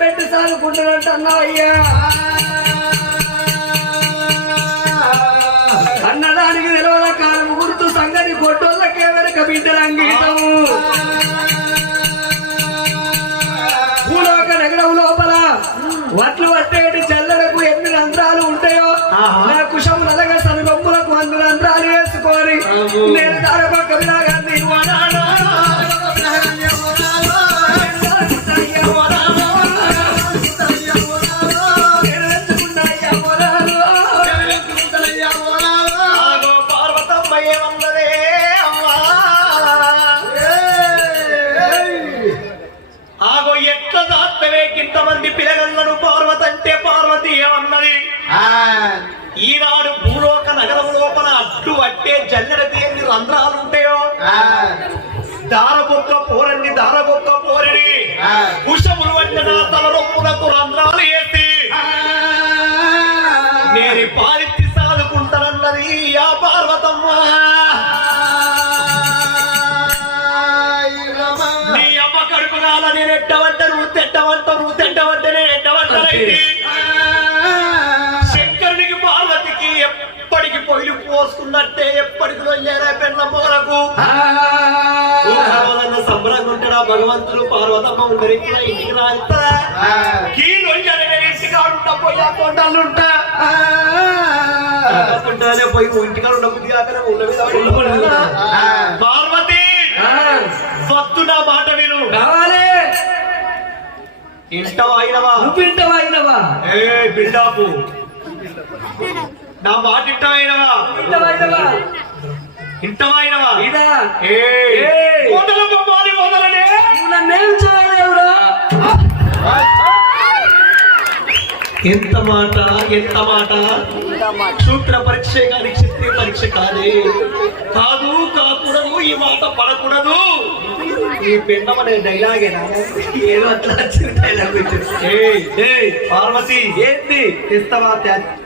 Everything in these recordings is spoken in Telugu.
పెట్టి సాగుకుంటున్నట్టు అన్నావయ్యా. అన్నదానికి నిలవల కాలం గుర్తు సంగతి కొట్టోళ్ళకే వెనక బిడ్డల అంగీతము రంధ్రాలు ఉంటాయో? దారబొక్క పోరండి దారబొక్క పోరని. కుషములు వంటి నా తల రొమ్మునకు రంధ్రాలు వేసి. నేను పాలిచ్చి సాదుకుంటానన్నది ఆ పార్వతమ్మ. నీ అమ్మ కడుపు కాల నేను ఎట్టవంట నువ్వు తెట్టవంట నువ్వు తెట్టవంట పొయ్యిలు పోసుకున్నట్టే ఎప్పటికి లొయ్యారా పెన్న మొగలకు సంబరంగా ఉంటాడా భగవంతుడు పార్వతమ్మ ఉండరికి ఇంటికి ఆడుంటా పోయి ఇంటికాడ ఉన్న బుద్ధి కాకనే ఉన్న మీద పడి పార్వతి! వద్దు నా మాట విను. కావాలి. ఇంటవా అయినవా నువ్వు ఇంటవా ఏ బిల్డాపు. నా మాట ఇంటమైనవా ఇంటవా ఇంటవా అయినవా ఇదా ఏ ఏయ్. మొదల బొమ్మాలి మొదలనే నువ్వు నన్నేం చేయలేవురా ఎంత మాట ఎంత మాట? సూత్ర పరీక్ష కానీ క్షత్రియ పరీక్ష కాదే కాదు కాకూడదు ఈ మాట పడకూడదు. ఈ పిండం అనే డైలాగేనా ఏదో అట్లా డైలాగ్ ఏయ్ ఏయ్ పార్వతి. ఏంటి ఇస్తావా?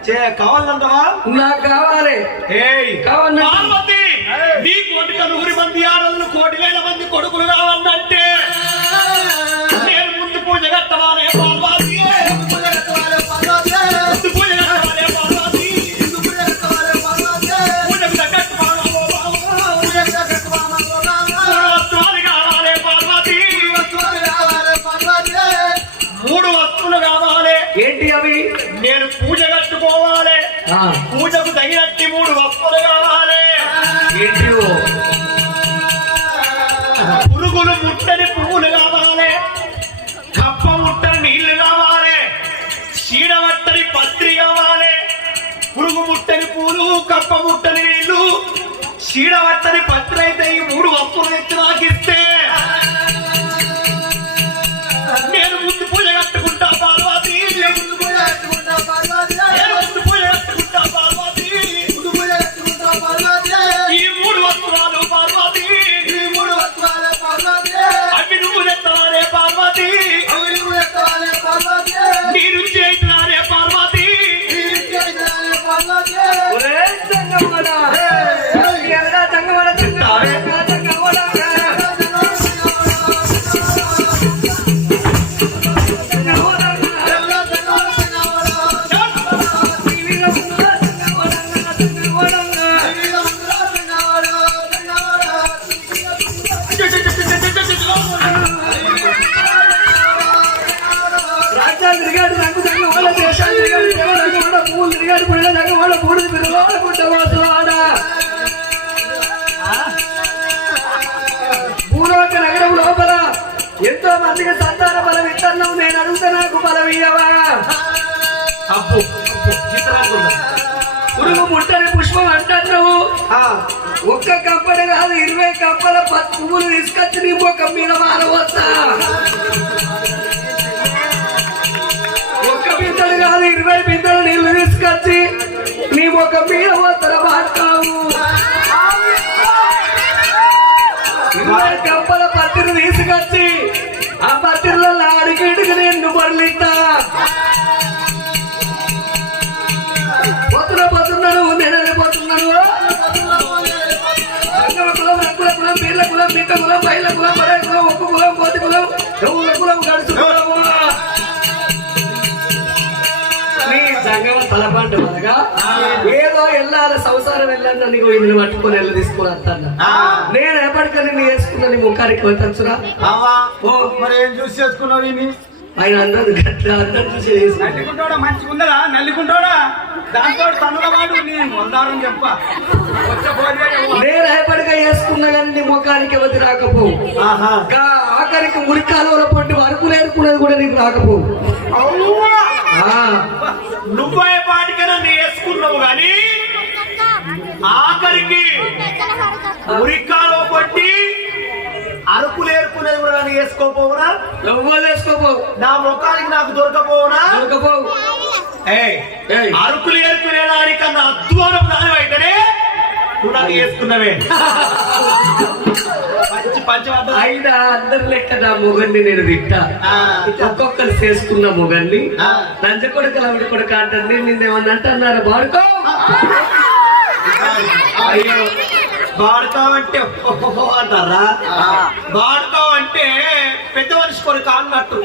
చే కావాలంటావా? నాకు కావాలి. ఏయ్ కావాలి. పార్వతి నీ కోటి నూరు మంది ఆడలను కోటి వేల మంది కొడుకులు కావాలంటే పురుగులు ముట్టని పువ్వులు కావాలి. కప్ప ముట్టని నీళ్ళు కావాలి. చీడవట్టని పత్రి కావాలి. పురుగు ముట్టని పూలు కప్ప ముట్టని నీళ్ళు. చీడవట్టని పత్రి అయితే ఈ మూడు వస్తువులు ఎత్తి నాకిస్తే మందికి సంతాన బలం ఇస్తున్నావు. నేను అడుగుతా నాకు బలం ఇయ్యవా? అప్పు పురుగు ముట్టని పుష్పం అంటున్నావు ఒక్క కప్పలు కాదు ఇరవై కప్పల పత్తి పువ్వులు తీసుకొచ్చి నీ ముఖం మీద మారవచ్చా ఒక్క బిందెలు కాదు ఇరవై బిందెలు నీళ్ళు తీసుకొచ్చి నీ ముఖం మీద వత్తర మాట్లావు ఇరవై కప్పల పత్తిని తీసుకొచ్చి కులం పీర్ల కులం మిట్ట కులం బయల కులం ఉప్పు కులం కోతి కులం ఎవరి కులం గడుచు తలపంట అనగా ఏదో వెళ్ళాలి సంసారం వెళ్ళాను నీకు ఇది పట్టుకొని వెళ్ళి తీసుకుని వస్తాను. నేను ఎప్పటికీ నిన్ను వేసుకున్నా నీ ముఖానికి ఓ మరి ఏం చూసి చేసుకున్నావు? ఆయన అందరూ గట్ల అందరూ చూసి మంచిగా ఉందా నల్లికుంటోడా? దాంతో తన్నులవాడు నీ మందారం చెప్ప. నేను ఎప్పటికీ వేసుకున్నా కానీ నీ ముఖానికి ఆహా. ఇంకా ఆఖరికి మురికాలలో పొంటి వరకు నేర్చుకునేది కూడా నీకు రాకపోవు ఆ, నువ్వే పాటికైనా వేసుకున్నావు గాని ఆఖరికి ఉరికాలో కొట్టి అరుపులు ఏరుకునేది కూడా నేను వేసుకోపోవునా? ఎవ్వరు వేసుకోపోవు నా ముఖానికి నాకు దొరకపోవునా? దొరకపోవు. అరుకులు ఏరుకునే దానికన్నా అద్వానం దాని అయితేనే నువ్వు నాకు వేసుకున్నవే పంచి పంచవద్ద అయినా అందరి లెక్క నా మొగన్ని నేను తిట్టా ఒక్కొక్కరు చేసుకున్న మొగన్ని. నంజ కొడుకు లవిడి కొడుకు అంటే నిన్నేమన్నా అంటున్నారు బాడుకో. అయ్యో. బాడుకోవంటే అంటారా? బాడుకోవంటే పెద్ద మనిషి కొడుకు అన్నట్టు.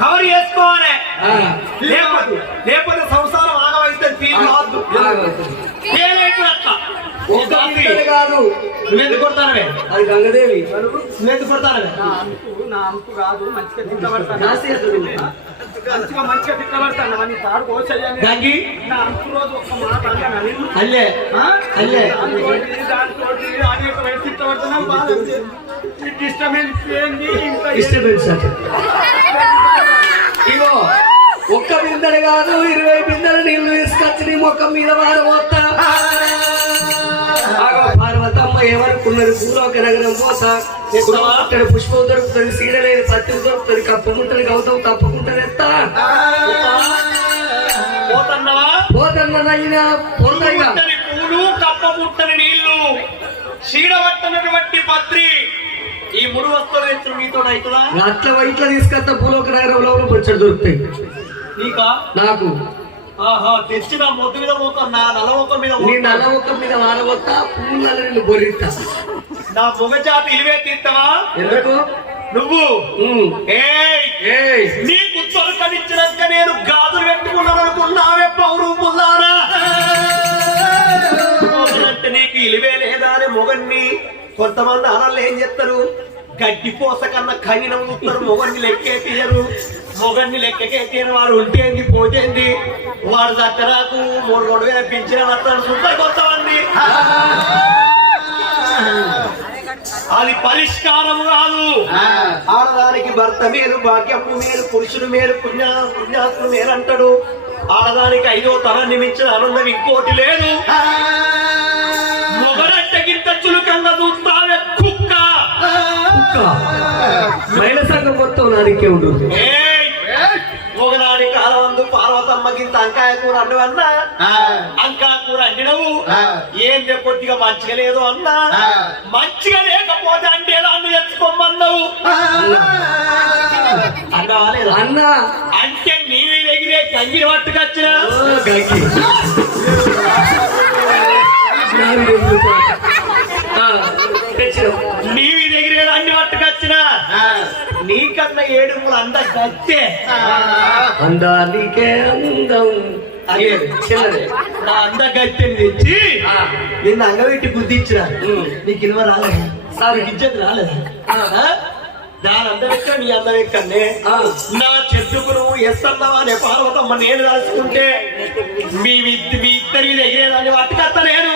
కవర్ చేసుకోవాలి. లేకపోతే సంసారం ఆగమైతే బిడ్డలు కాదు. నువ్వెందుకు కొడతానవే? అది గంగదేవి. నువ్వెందుకు కొడతానవే? నా అంపు కాదు మంచిగా రాసి అసలు. మంచిగా మంచిగా తిట్టబడతాను నీ తాడు కోసేయని గంగి నా అంపు రోజు ఒక్క మాట అన్నా నిన్ను అల్లే. అల్లే. దాంతో అనేక బాధ డిస్టర్బెన్స్ ఏంది? ఇంకా డిస్టర్బెన్స్ ఇగో ఒక్క బిందెలు కాదు ఇరవై బిందెలు నీళ్ళు తీసుకొచ్చి నీ ముఖం మీద వాడబోతా. ఆగో పార్వతమ్మ ఏమనుకున్నది భూలోక నగరం ఇక్కడ పుష్పం దొరుకుతుంది సీడ లేదు పత్తి దొరుకుతుంది కప్పు ముట్టని గౌతమ్ తప్పకుంటుంది ఎత్తా. పోతన్నదైనా పూలు కప్ప ముట్టని నీళ్ళు చీడబట్టనటువంటి పత్రి. ఈ ముడు వస్తువులు మీతో అవుతుందా? అట్లా ఇట్లా తీసుకొస్తా భూలోక నగరంలో బొచ్చడు దొరుకుతాయి. నీకా? నాకు. తెచ్చిన మొద్దు మీద ఒక నా నల్ల మీద నీ. నల్ల ఒక్క మీద వాడబోతా పూల నిన్ను బొరిస్తా నా మొగజాతి ఇలివే తీస్తావా? ఎందుకు? నువ్వు? నీకు తొలకనిచ్చినాక నేను గాజులు పెట్టుకున్నాను అనుకున్నావే పౌరు పుల్లారా. అంటే నీకు ఇలివే లేదా అని మొగన్ని కొంతమంది ఆడళ్ళు ఏం చేస్తారు? గడ్డి పోస కన్నా కనినం చూస్తారు మొగన్ని లెక్కే తీయరు. మొగన్ని లెక్కకే తీయరు వాడు ఉంటేంది పోతేంది వాడు దగ్గరకు మూడు రెండు వేల పెంచిన వస్తారు చూస్తారు కొంతమంది అది పరిష్కారం కాదు. ఆడదానికి భర్త మేలు భాగ్యము మేలు పురుషుడు మేలు పుణ్య పుణ్యాత్ముడు మేలు అంటాడు. ఆడదానికి ఐదో తరాన్ని మించిన ఆనందం ఇంకోటి లేదు. ఉంటుంది ఏయ్! ఒకనాడి కాలమందు పార్వతమ్మ గింత అంకాయ కూర అండవన్నా? అంకా కూర అండినవు? ఏం కొద్దిగా మంచిగా లేదు అన్నా మంచిగా లేకపోతే అంటే దాన్ని తెచ్చుకోమన్నావు? అన్న అంటే నీవి ఎగిరే కంగిరి పట్టుకొచ్చిన? ఓ, గంగి. నీకన్నా ఏడుగులు అంద గత్తే అందానికే అందం అదే చిన్నది. నా అంద గత్తెని తెచ్చి నిన్ను అంగబెట్టి గుద్దించిన. నీకు ఇల్వ రాలేదు? సరే. ఇజ్జత్ రాలేదు? దాని అందం ఎక్క నీ అందం ఎక్కనే ఆ. నా చెట్టుకు నువ్వు ఎస్తన్నావా అనే పార్వతమ్మ నేను తలుచుకుంటే మీ మీ ఇద్దరి ఎగిరేదాన్ని పట్టుకత్త నేను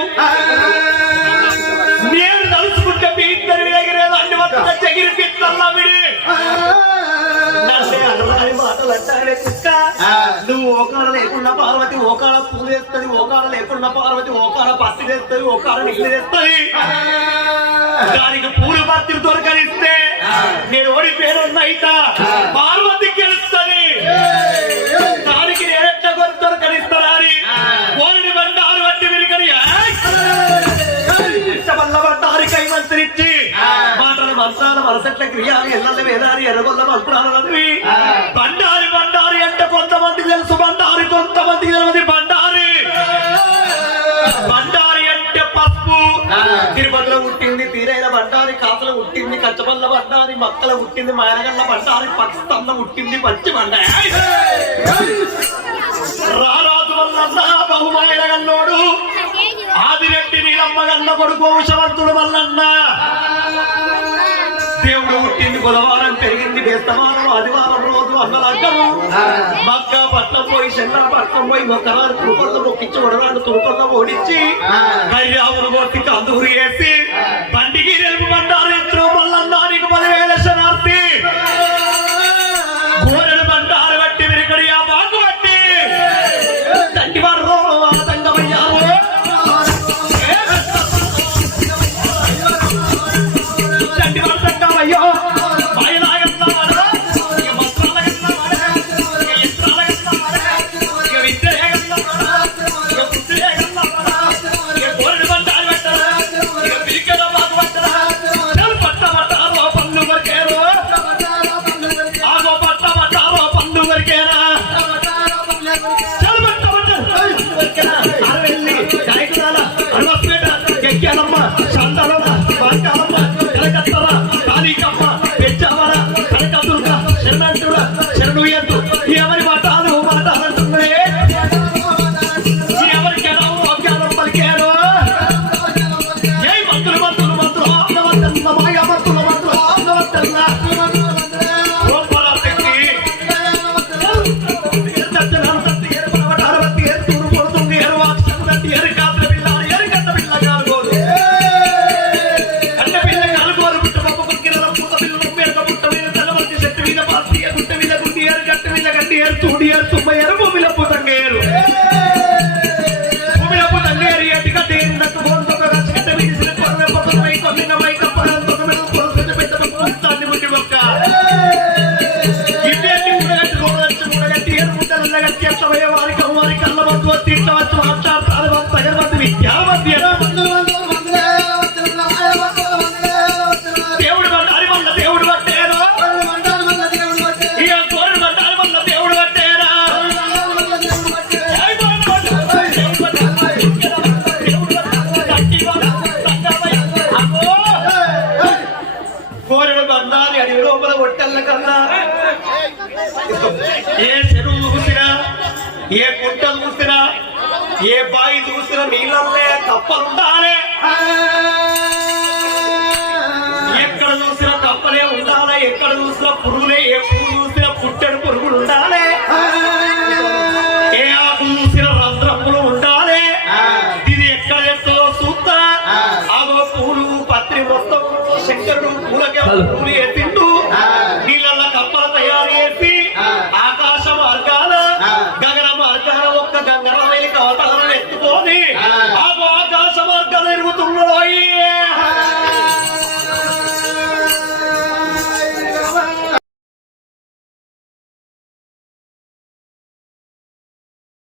నేను తలుచుకుంటే మీ ఇద్దరి ఎగిరేదాన్ని పట్టుకొచ్చి ఎగిరి పిత్తల్లా విడి. నువ్వు ఓకాడ లేకుండా పార్వతి ఓకాడ పూజ చేస్తుంది ఓకాడ లేకుండా పార్వతి ఓకాల పత్తి తెస్తుంది ఓకాల నీళ్ళు తెస్తుంది దానికి పూలు పత్తి దొరకనిస్తే నేను ఓడిపోయినైత పార్వతి మనసట్ల క్రియాలు ఎల్లల వేదారి ఎర్రగొల్ల మంత్రాలవి బండారి బండారి అంటే కొంతమంది తెలుసు బండారి కొంతమంది తెలియదు బండారి. బండారి అంటే పసుపు. తిరుపతిలో పుట్టింది తీరైన బండారి కాసులో పుట్టింది కచ్చబల్ల బండారి మక్కల పుట్టింది మాయనగల్ల బండారి పాకిస్తాన్లో పుట్టింది పచ్చి బండారి. రారాజు వల్ల బహుమాయనగల్లోడు ఆదిరెడ్డి నీలమ్మగన్న కొడుకు వంశవంతుడు వల్లన్న. దేవుడు పుట్టింది బుధవారం పెరిగింది బేస్తవారం ఆదివారం రోజు అన్నలగ్గము మక్క పట్నం పోయి చెన్నర పట్నం పోయి మొక్కరాడు తురుకొండ మొక్కించి వడరాడు తురుకొండ ఓడించి హరిరాములు కొట్టి కందూరు వేసి కోరెడు బండారి అడి లోపల ఒట్టెల్ల కన్నా. ఏ చెరువు చూసినా ఏ గుంటలు చూసినా ఏ బాయి చూసినా నీళ్ళల్లే కప్పలుండాలి ఎక్కడ చూసినా తప్పలే ఉండాలి ఎక్కడ చూసినా పురుగులే ఏ పురుగు చూసినా పుట్టడు పురుగులు ఉండాలి పూలకే